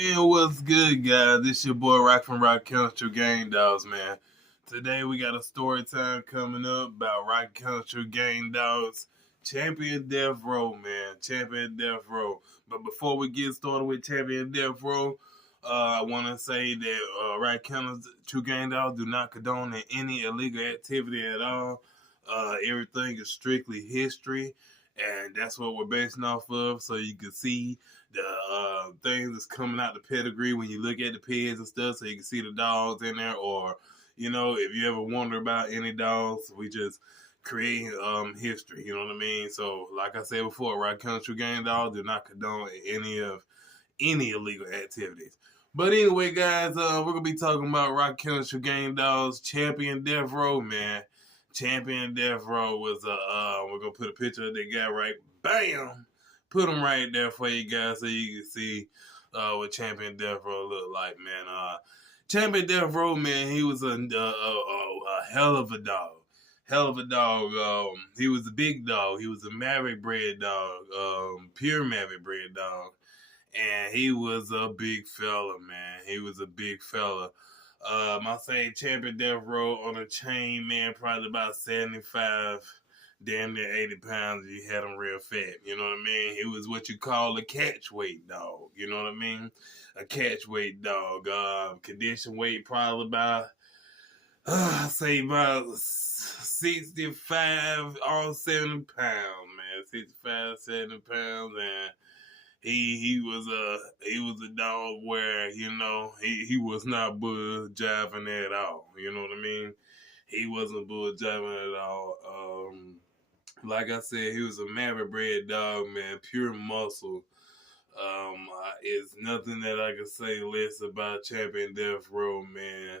And what's good, guys? This your boy Rock from Rock Country Gang Dogs, man. Today we got a story time coming up about Rock Country Gang Dogs Champion Death Row, man. Champion Death Row. But before we get started with Champion Death Row, I want to say that Rock Country Gang Dogs do not condone any illegal activity at all. Everything is strictly history, and that's what we're basing off of. So you can see the things that's coming out the pedigree when you look at the pigs and stuff, so you can see the dogs in there. Or, if you ever wonder about any dogs, we just create history. You know what I mean? So, like I said before, Rock Country Gang Dogs do not condone any illegal activities. But anyway, guys, we're gonna be talking about Rock Country Gang Dogs Champion Death Row, man. Champion Death Row was we're gonna put a picture of that guy right. Bam! Put them right there for you guys so you can see what Champion Death Row look like, man. Champion Death Row, man, he was a hell of a dog. Hell of a dog. He was a big dog. He was a Maverick bred dog, pure Maverick bred dog. And he was a big fella, man. He was a big fella. I say Champion Death Row on a chain, man, probably about 75, damn near 80 pounds if you had him real fat. You know what I mean? He was what you call a catch weight dog. You know what I mean? A catch weight dog. Condition weight probably about, say about 65, all 70 pounds, man. 65, 70 pounds. And he was a dog where he was not bull jiving at all. You know what I mean? He wasn't bull jiving at all. Like I said, he was a Maverick bred dog, man, pure muscle. It's nothing that I can say less about Champion Death Row, man.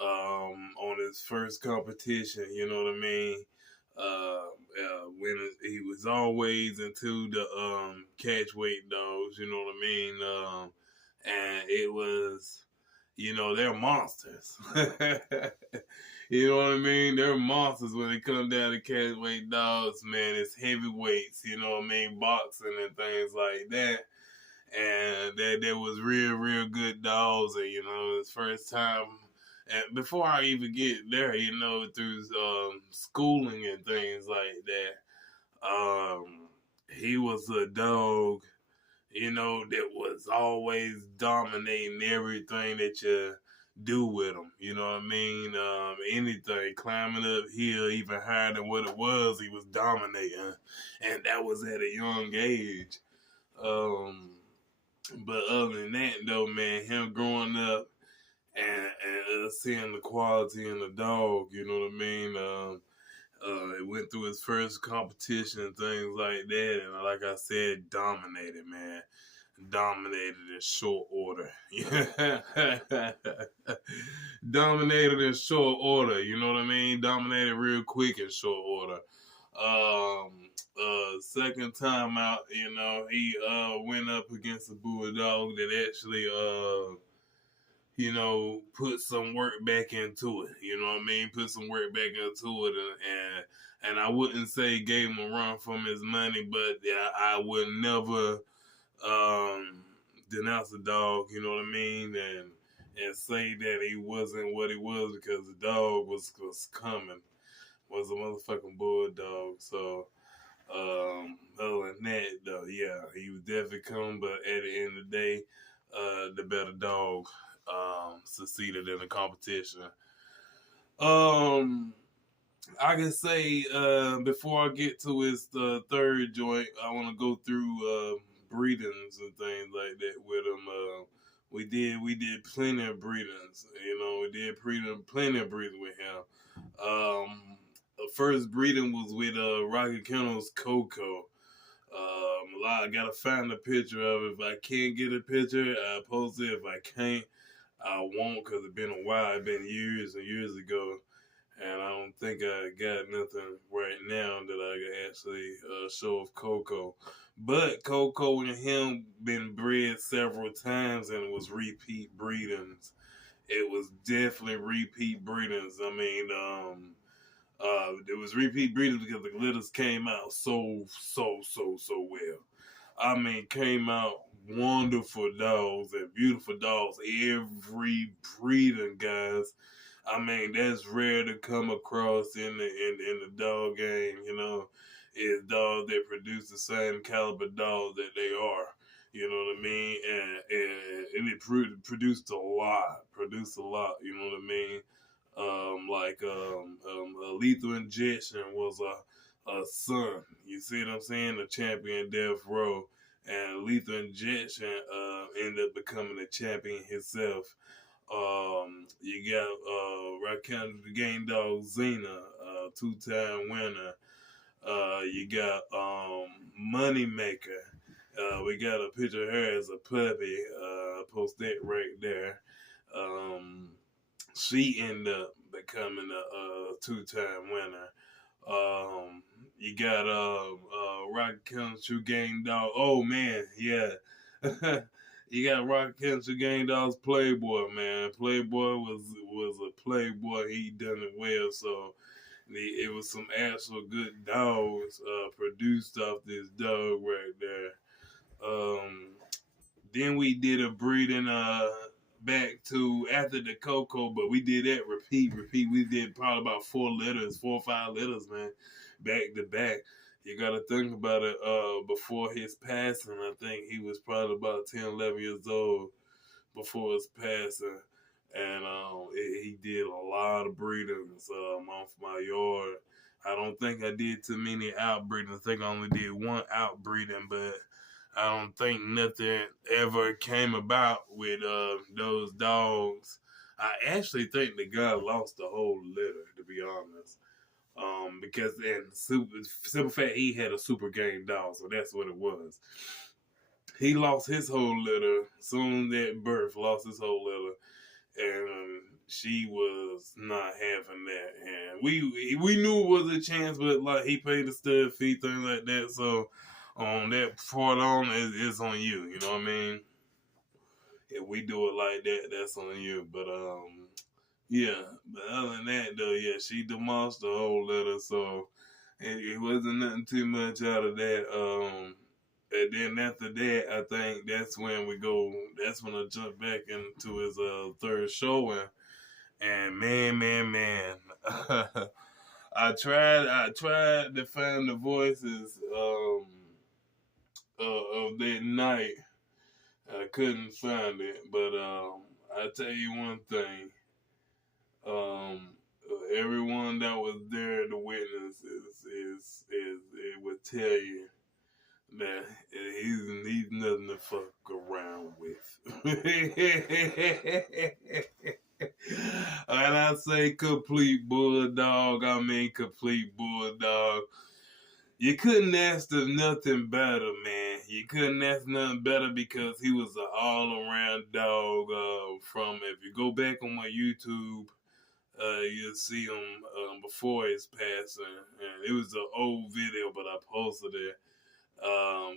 On his first competition, you know what I mean? When he was always into the catch weight dogs, you know what I mean? And it was, they're monsters. You know what I mean? They're monsters when it comes down to catch weight dogs, man. It's heavyweights, you know what I mean? Boxing and things like that. And that was real good dogs. And, his first time. And before I even get there, through schooling and things like that, he was a dog, that was always dominating everything that you do with him. You know what I mean? Anything, climbing uphill, even higher than what it was, he was dominating. And that was at a young age. But other than that, though, man, him growing up, and seeing the quality in the dog, you know what I mean? It went through his first competition and things like that, and like I said, dominated, man. Dominated in short order. Dominated in short order, you know what I mean? Dominated real quick in short order. Second time out, he went up against a bulldog that actually put some work back into it. You know what I mean? Put some work back into it, and I wouldn't say gave him a run from his money, but I would never denounce the dog. You know what I mean? And say that he wasn't what he was, because the dog was coming, was a motherfucking bulldog. So other than that, though, yeah, he was definitely coming, but at the end of the day, the better dog succeeded in the competition. I can say before I get to his third joint, I want to go through breedings and things like that with him. We did plenty of breedings. We did plenty of breeding with him. The first breeding was with Rocky Kennels Coco. I gotta find a picture of it. If I can't get a picture, I'll post it. If I can't, I won't, because it's been a while. It's been years and years ago. And I don't think I got nothing right now that I can actually show of Coco. But Coco and him been bred several times, and it was repeat breedings. It was definitely repeat breedings. I mean, it was repeat breedings because the litters came out so well. I mean, came out wonderful dogs and beautiful dogs. Every breeding, guys. I mean, that's rare to come across in the dog game. You know, is dogs that produce the same caliber dogs that they are. You know what I mean? And it produced a lot. Produced a lot. You know what I mean? A Lethal Injection was a son. You see what I'm saying? A champion Death Row. And Lethal Injection ended up becoming a champion himself. You got right counter the game dog Xena, two-time winner. You got Moneymaker. We got a picture of her as a puppy. Post that right there. She ended up becoming a two-time winner. You got Rock Country Gang Dog. Oh man, yeah. You got Rock Country Gang Dog's Playboy, man. Playboy was a playboy. He done it well, so it was some actual good dogs produced off this dog right there. Then we did a breeding back to after the Coco, but we did that repeat. We did probably about 4 or 5 litters, man, back to back. You got to think about it. Before his passing, I think he was probably about 10, 11 years old before his passing. And he did a lot of breedings off my yard. I don't think I did too many outbreedings. I think I only did one outbreeding, but I don't think nothing ever came about with those dogs. I actually think the guy lost the whole litter, to be honest. Because in simple fact, he had a super game dog, so that's what it was. He lost his whole litter soon at birth. Lost his whole litter, and she was not having that. And we knew it was a chance, but like he paid the stud fee, things like that. So on that part on, it's on you. You know what I mean? If we do it like that, that's on you. But yeah. But other than that, though, yeah, she demolished the whole litter, so it wasn't nothing too much out of that. And then after that, I think that's when we go. That's when I jump back into his third showing, and man, I tried to find the voices of that night. I couldn't find it, but I tell you one thing. Everyone that was there to witness is it would tell you that he's nothing to fuck around with. And I say complete bulldog, I mean complete bulldog. You couldn't ask for nothing better, man. You couldn't ask nothing better because he was an all-around dog. From if you go back on my YouTube, you'll see him before his passing. And it was an old video, but I posted it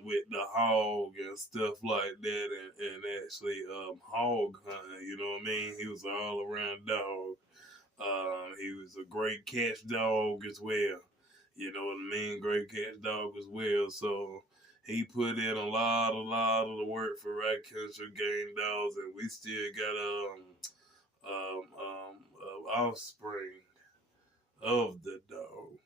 with the hog and stuff like that, and actually hog hunting. You know what I mean? He was an all-around dog. He was a great catch dog as well. You know what I mean? Great catch dog as well. So he put in a lot of the work for Right Country Game Dogs, and we still got offspring of the dog.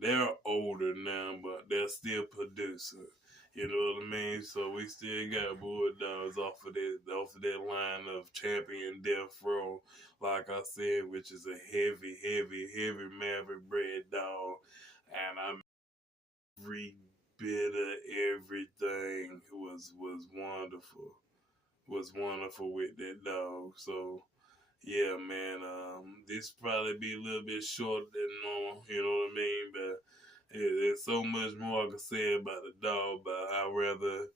They're older now, but they're still producing. You know what I mean? So we still got bulldogs off of that line of champion Death Row, like I said, which is a heavy maverick bred dog, and I mean, every bit of everything was wonderful. Was wonderful with that dog. So yeah, man, this probably be a little bit shorter than normal, you know what I mean? But there's so much more I can say about the dog, but I'd rather,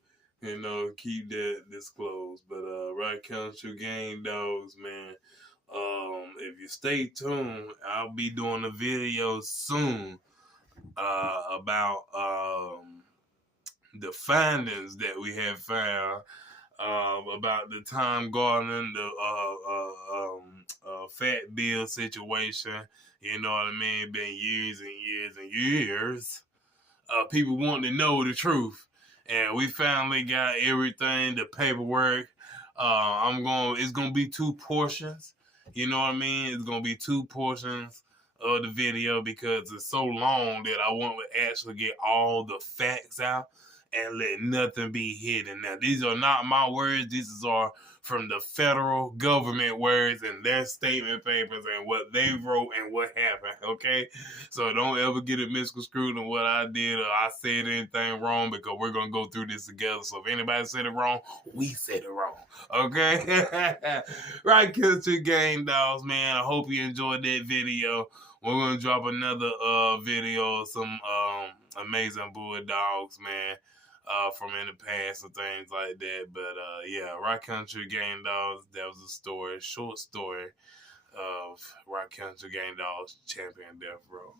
keep that disclosed. But Right Country Game Dogs, man, if you stay tuned, I'll be doing a video soon about the findings that we have found about the Tom Garden, the Fat Bill situation. You know what I mean? Been years and years and years. People wanting to know the truth. and we finally got everything, the paperwork. It's gonna be 2 portions. You know what I mean? It's gonna be 2 portions of the video because it's so long that I want to actually get all the facts out and let nothing be hidden. Now, these are not my words. These are from the federal government words and their statement papers and what they wrote and what happened, okay? So don't ever get it misconstrued in what I did or I said anything wrong, because we're going to go through this together. So if anybody said it wrong, we said it wrong, okay? Right, Country Gang Dogs, man. I hope you enjoyed that video. We're going to drop another video of some amazing Bulldogs, man. From in the past and things like that. But yeah, Rock Country Gang Dogs, that was a story, short story of Rock Country Gang Dogs champion Death Row.